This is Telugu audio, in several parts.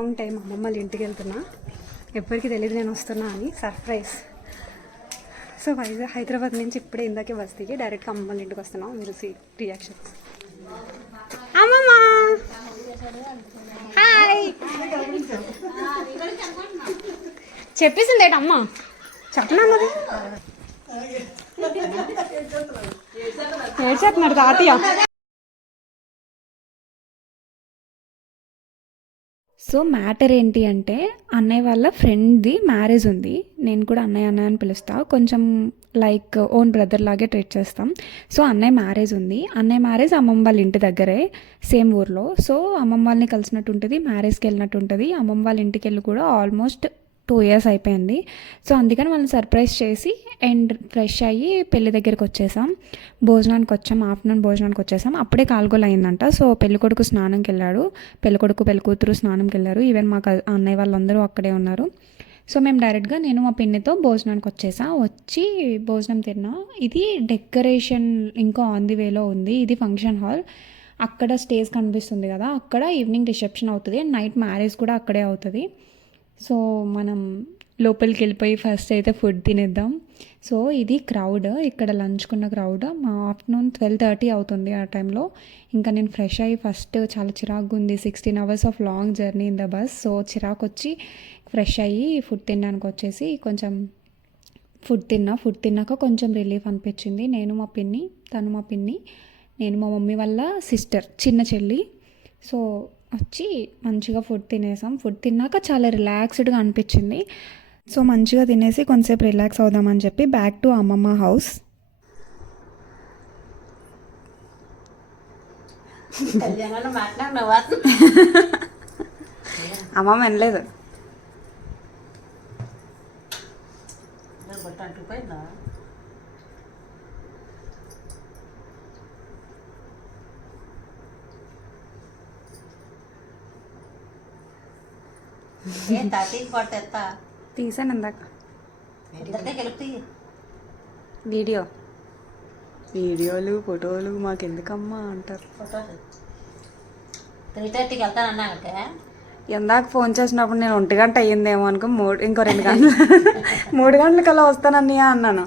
లాంగ్ టైం అమ్మమ్మ వాళ్ళ ఇంటికి వెళ్తున్నా. ఎప్పటికీ తెలియదు నేను వస్తున్నా అని, సర్ప్రైజ్. సో హైదరాబాద్ నుంచి ఇప్పుడే ఇందాకే బస్ దిగి డైరెక్ట్గా అమ్మమ్మ వాళ్ళ ఇంటికి వస్తున్నాం. మీరు రియాక్షన్స్. అమ్మమ్మ హాయ్ చెప్పేసింది ఏంటి అమ్మ? చెప్పనన్నది ఏడ్చేస్తున్నారు తాతయ్య. సో మ్యాటర్ ఏంటి అంటే, అన్నయ్య వాళ్ళ ఫ్రెండ్ది మ్యారేజ్ ఉంది. నేను కూడా అన్నయ్య అని పిలుస్తా, కొంచెం లైక్ ఓన్ బ్రదర్ లాగే ట్రీట్ చేస్తాం. సో అన్నయ్య మ్యారేజ్ ఉంది. అన్నయ్య మ్యారేజ్ అమ్మమ్మ వాళ్ళ ఇంటి దగ్గరే, సేమ్ ఊర్లో. సో అమ్మమ్మ వాళ్ళని కలిసినట్టు ఉంటుంది, మ్యారేజ్కి వెళ్ళినట్టు ఉంటుంది. అమ్మమ్మ వాళ్ళ ఇంటికి వెళ్ళి కూడా ఆల్మోస్ట్ 2 years అయిపోయింది. సో అందుకని వాళ్ళని సర్ప్రైజ్ చేసి అండ్ ఫ్రెష్ అయ్యి పెళ్లి దగ్గరికి వచ్చేసాం. భోజనానికి వచ్చాం, ఆఫ్టర్నూన్ భోజనానికి వచ్చేసాం. అప్పుడే కాల్గోలు అయిందంట. సో పెళ్ళికొడుకు స్నానంకి వెళ్ళాడు, పెళ్ళికొడుకు పెళ్ళికూతురు స్నానంకి వెళ్ళారు. ఈవెన్ మా అన్నయ్య వాళ్ళందరూ అక్కడే ఉన్నారు. సో మేము డైరెక్ట్గా నేను మా పిన్నితో భోజనానికి వచ్చి భోజనం తిన్నా. ఇది డెకరేషన్ ఇంకా ఆన్ ది వేలో ఉంది. ఇది ఫంక్షన్ హాల్. అక్కడ స్టేజ్ కనిపిస్తుంది కదా, అక్కడ ఈవినింగ్ రిసెప్షన్ అవుతుంది అండ్ నైట్ మ్యారేజ్ కూడా అక్కడే అవుతుంది. సో మనం లోపలికి వెళ్ళిపోయి ఫస్ట్ అయితే ఫుడ్ తినేద్దాం. సో ఇది క్రౌడ్, ఇక్కడ లంచ్కున్న క్రౌడ్. మా ఆఫ్టర్నూన్ 12:30 అవుతుంది ఆ టైంలో. ఇంకా నేను ఫ్రెష్ అయ్యి ఫస్ట్ చాలా చిరాకుగా ఉంది, 16 hours of long journey in the bus. So చిరాకు వచ్చి ఫ్రెష్ అయ్యి ఫుడ్ తినడానికి వచ్చేసి కొంచెం ఫుడ్ తిన్నాక కొంచెం రిలీఫ్ అనిపించింది. నేను మా పిన్ని, తను మా పిన్ని, నేను మా మమ్మీ వాళ్ళ సిస్టర్, చిన్న చెల్లి. సో వచ్చి మంచిగా ఫుడ్ తినేసాం. ఫుడ్ తిన్నాక చాలా రిలాక్స్డ్గా అనిపించింది. సో మంచిగా తినేసి కొంతసేపు రిలాక్స్ అవుదామని చెప్పి బ్యాక్ టు అమ్మమ్మ హౌస్. అమ్మమ్మ వినలేదు. తీసాను ఇందాక వీడియోలు ఫోటోలు మాకెందుకమ్మా అంటారు. ఇందాక ఫోన్ చేసినప్పుడు నేను 1 గంట అయ్యిందేమో అనుకో, ఇంకో 2 గంటలు 3 గంటలకల్లా వస్తానన్నయ్య అన్నాను.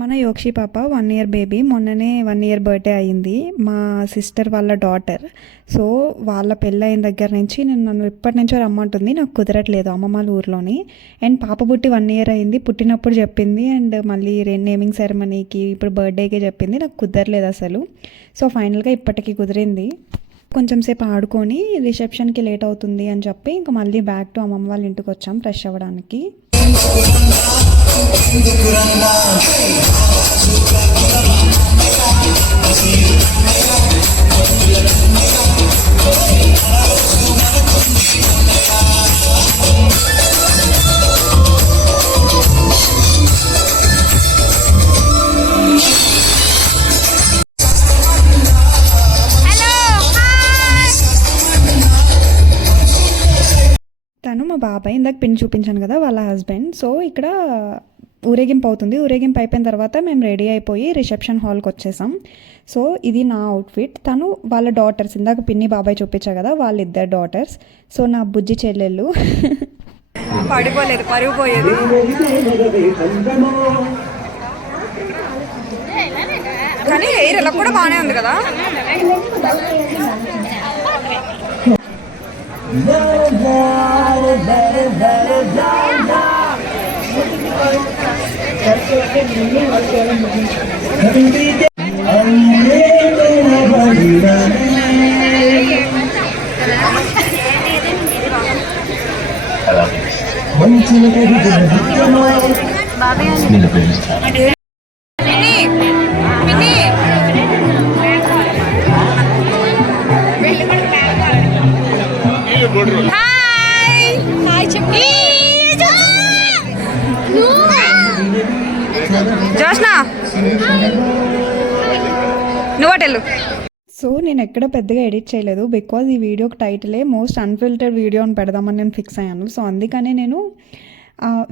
మన యోక్షి పాప 1 year బేబీ, మొన్ననే 1 year బర్త్డే అయ్యింది. మా సిస్టర్ వాళ్ళ డాటర్. సో వాళ్ళ పెళ్ళి అయిన దగ్గర నుంచి నన్ను ఇప్పటి నుంచో రమ్మంటుంది, నాకు కుదరట్లేదు అమ్మమ్మ వాళ్ళ ఊర్లోని. అండ్ పాప పుట్టి 1 year అయింది, పుట్టినప్పుడు చెప్పింది అండ్ మళ్ళీ నేమింగ్ సెరమనీకి ఇప్పుడు బర్త్డేకి చెప్పింది, నాకు కుదరలేదు అసలు. సో ఫైనల్గా ఇప్పటికి కుదిరింది. కొంచెం సేపు ఆడుకొని రిసెప్షన్కి లేట్ అవుతుంది అని చెప్పి ఇంకా మళ్ళీ బ్యాక్ టు అమ్మమ్మ వాళ్ళ ఇంటికి వచ్చాం ఫ్రెష్ అవ్వడానికి. తను మా బాబాయ్, ఇందాక పిన్ చూపించాను కదా, వాళ్ళ హస్బెండ్. సో ఇక్కడ ఊరేగింపు అవుతుంది. ఊరేగింపు అయిపోయిన తర్వాత మేము రెడీ అయిపోయి రిసెప్షన్ హాల్కి వచ్చేసాం. సో ఇది నా అవుట్ఫిట్. తను వాళ్ళ డాటర్స్, ఇందాక పిన్ని బాబాయ్ చూపించా కదా, వాళ్ళిద్దరు డాటర్స్. సో నా బుజ్జి చెల్లెళ్ళు. పడిపోలేదు, పరుగుపోయేది. కానీ హెయిర్ ఇలా కూడా బాగానే ఉంది కదా. జోష్నా నువ్వటెళ్ళు. సో నేను ఎక్కడ పెద్దగా ఎడిట్ చేయలేదు, బికాజ్ ఈ వీడియోకి టైటిలే మోస్ట్ అన్ఫిల్టర్డ్ వీడియో అని పెడదామని నేను ఫిక్స్ అయ్యాను. సో అందుకనే నేను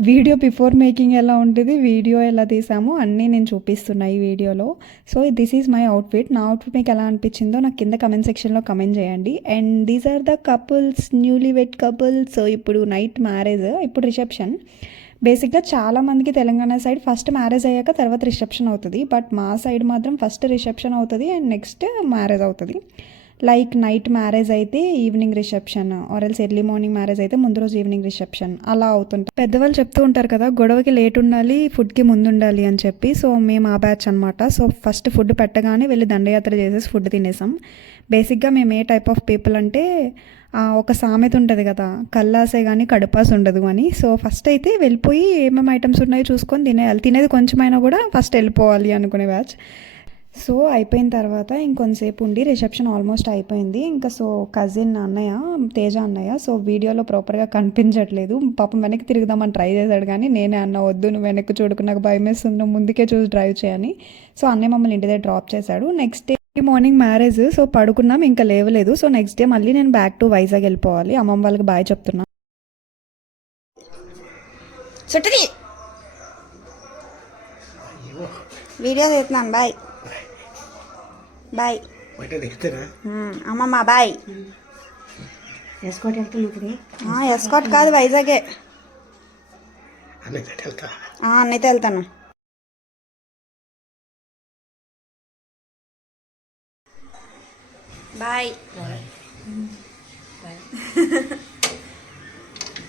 వీడియో బిఫోర్ మేకింగ్ ఎలా ఉంటుంది, వీడియో ఎలా తీసామో అన్నీ నేను చూపిస్తున్నా ఈ వీడియోలో. So this is my outfit. నా అవుట్ఫిట్ మీకు ఎలా అనిపించిందో నాకు కింద కమెంట్ సెక్షన్లో కమెంట్ చేయండి. And these are the couples, newly wed couples. So ఇప్పుడు నైట్ మ్యారేజ్, ఇప్పుడు రిసెప్షన్. బేసిక్గా చాలామందికి తెలంగాణ సైడ్ ఫస్ట్ మ్యారేజ్ అయ్యాక తర్వాత రిసెప్షన్ అవుతుంది. బట్ మా సైడ్ మాత్రం ఫస్ట్ రిసెప్షన్ అవుతుంది అండ్ నెక్స్ట్ మ్యారేజ్ అవుతుంది. లైక్ నైట్ మ్యారేజ్ అయితే evening reception, or early morning marriage అయితే ముందు రోజు ఈవినింగ్ రిసెప్షన్, అలా అవుతుంటాయి. పెద్దవాళ్ళు చెప్తూ ఉంటారు కదా, గొడవకి లేట్ ఉండాలి, ఫుడ్కి ముందు ఉండాలి అని చెప్పి. సో మేము ఆ బ్యాచ్ అనమాట. సో ఫస్ట్ ఫుడ్ పెట్టగానే వెళ్ళి దండయాత్ర చేసేసి ఫుడ్ తినేసాం. బేసిక్గా మేము ఏ టైప్ ఆఫ్ పీపుల్ అంటే, ఒక సామెత ఉంటుంది కదా, కల్లాసే కానీ కడుపాస్ ఉండదు అని. సో ఫస్ట్ అయితే వెళ్ళిపోయి ఏమేమి ఐటమ్స్ ఉన్నాయో చూసుకొని తినేయాలి. తినేది కొంచెమైనా కూడా ఫస్ట్ వెళ్ళిపోవాలి అనుకునే బ్యాచ్. సో అయిపోయిన తర్వాత ఇంకొంతసేపు ఉండి రిసెప్షన్ ఆల్మోస్ట్ అయిపోయింది. ఇంకా సో కజిన్ అన్నయ్య, తేజ అన్నయ్య, సో వీడియోలో ప్రాపర్గా కనిపించట్లేదు. పాపం వెనక్కి తిరుగుదామని ట్రై చేశాడు కానీ నేనే అన్న వద్దు, నువ్వు వెనక్కి చూడకు, నాకు భయం వేస్తుంది, నువ్వు ముందుకే చూసి డ్రైవ్ చేయని. సో అన్నయ్య మమ్మల్ని ఇంటి దగ్గర డ్రాప్ చేశాడు. Next day morning marriage. So పడుకున్నాం, ఇంకా లేవలేదు. సో నెక్స్ట్ డే మళ్ళీ నేను బ్యాక్ టు వైజాగ్ వెళ్ళిపోవాలి. అమ్మమ్మ వాళ్ళకి బాయ్ చెప్తున్నా. చుట్టది వీడియో తీస్తున్నాను. బాయ్ బాయ్ అమ్మమ్మ బాయ్. ఎస్కోట్ వెళ్తే ఉంటుంది. ఎస్కాట్ కాదు, వైజాగే. అన్నైతే వెళ్తాను. బాయ్.